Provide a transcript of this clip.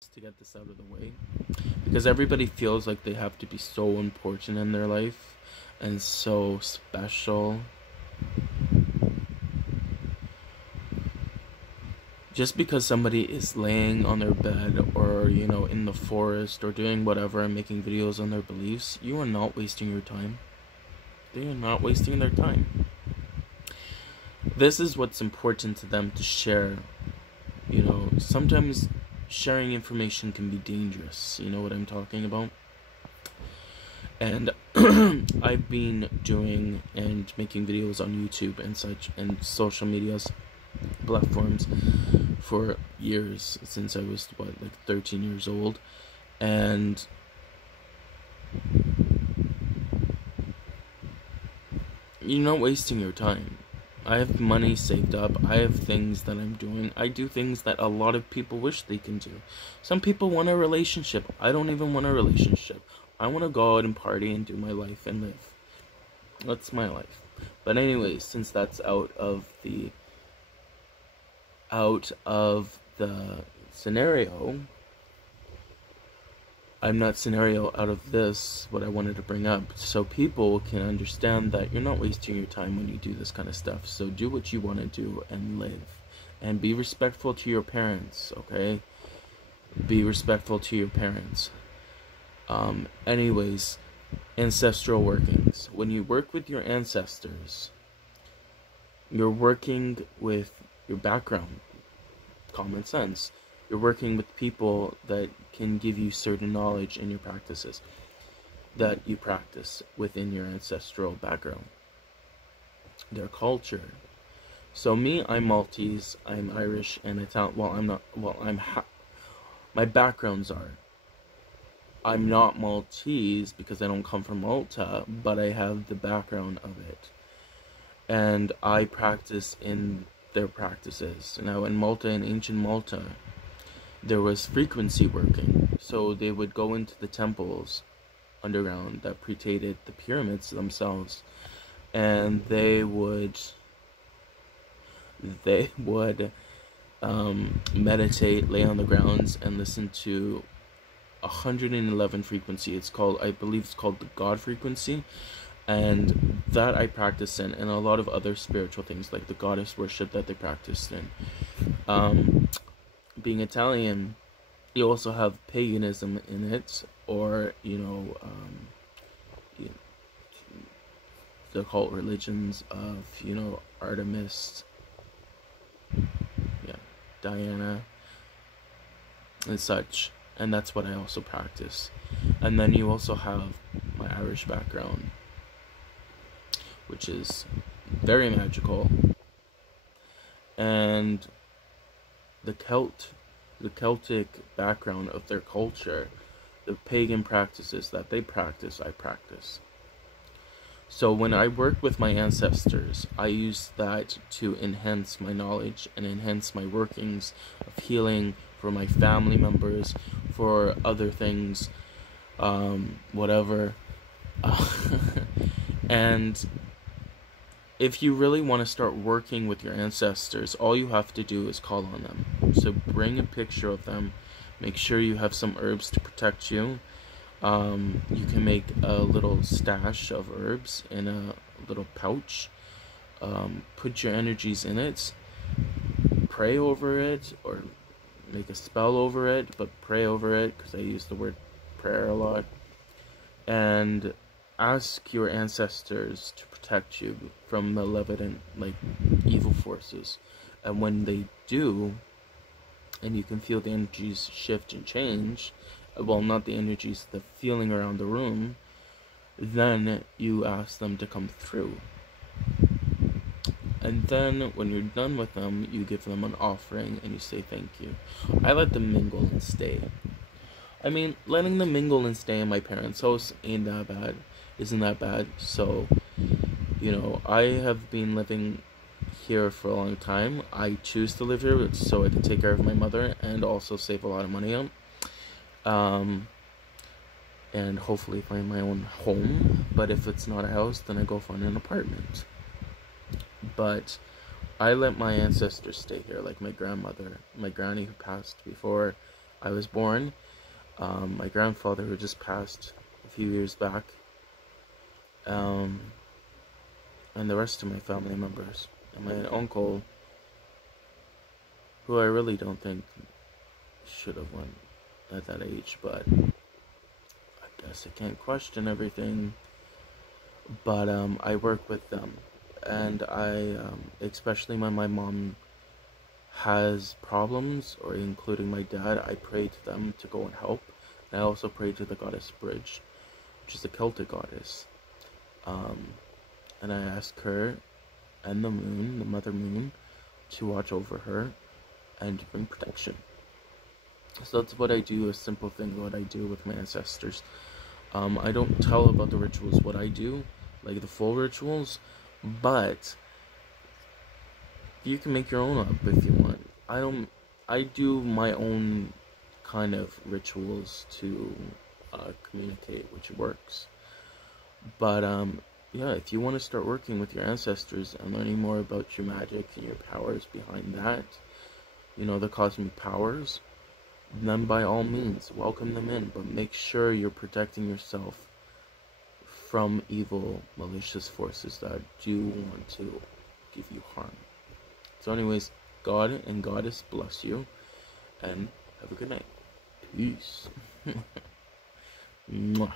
to get this out of the way, because everybody feels like they have to be so important in their life and so special. Just because somebody is laying on their bed or, in the forest or doing whatever and making videos on their beliefs, you are not wasting your time. They are not wasting their time. This is what's important to them to share. Sometimes sharing information can be dangerous. You know what I'm talking about? And I've been doing and making videos on YouTube and such and social medias platforms for years, since I was 13 years old, and you're not wasting your time. I have money saved up. I have things that I'm doing. I do things that a lot of people wish they can do. Some people want a relationship. I don't even want a relationship. I want to go out and party and do my life and live. That's my life. But anyways, since that's out of the scenario, I'm not scenario out of this, what I wanted to bring up, so people can understand that you're not wasting your time when you do this kind of stuff. So do what you want to do and live, and be respectful to your parents, okay? Be respectful to your parents. Anyways, ancestral workings. When you work with your ancestors, you're working with your background, common sense. You're working with people that can give you certain knowledge in your practices that you practice within your ancestral background, their culture. So me, I'm Maltese, I'm Irish, and Italian. Well, I'm not. Well, my backgrounds are. I'm not Maltese because I don't come from Malta, but I have the background of it, and I practice in their practices. Now, in Malta, in ancient Malta, there was frequency working, so they would go into the temples underground that predated the pyramids themselves, and they would meditate, lay on the grounds, and listen to 111 frequency. I believe it's called the God frequency, and that I practice in, and a lot of other spiritual things like the goddess worship that they practiced in. Being Italian, you also have paganism in it, or the cult religions of Artemis, Diana, and such, and that's what I also practice. And then you also have my Irish background, which is very magical, and the Celtic background of their culture, the pagan practices that they practice, I practice. So when I work with my ancestors, I use that to enhance my knowledge and enhance my workings of healing for my family members, for other things, whatever. And if you really want to start working with your ancestors, all you have to do is call on them. So bring a picture of them. Make sure you have some herbs to protect you. You can make a little stash of herbs in a little pouch. Put your energies in it. Pray over it, or make a spell over it, but pray over it, because I use the word prayer a lot. And ask your ancestors to protect you from malevolent, evil forces. And when they do, and you can feel the energies shift and change, well, not the energies, the feeling around the room, then you ask them to come through. And then when you're done with them, you give them an offering and you say thank you. I let them mingle and stay. I mean, letting them mingle and stay in my parents' house isn't that bad. So, I have been living here for a long time. I choose to live here so I can take care of my mother and also save a lot of money up. And hopefully find my own home. But if it's not a house, then I go find an apartment. But I let my ancestors stay here, like my grandmother, my granny who passed before. I was born. My grandfather, who just passed a few years back, and the rest of my family members, and my uncle, who I really don't think should have went at that age, but I guess I can't question everything. But I work with them, and I, especially when my mom has problems, or including my dad, I pray to them to go and help. And I also pray to the goddess Bridge, which is a Celtic goddess. And I ask her and the moon, the mother moon, to watch over her and to bring protection. So that's what I do, a simple thing, what I do with my ancestors. I don't tell about the rituals, what I do, like the full rituals, but you can make your own up if you want. I do my own kind of rituals to communicate, which works. But yeah, if you want to start working with your ancestors and learning more about your magic and your powers behind that, the cosmic powers, then by all means, welcome them in. But make sure you're protecting yourself from evil, malicious forces that do want to give you harm. So anyways, God and Goddess bless you, and have a good night. Peace. Mwah.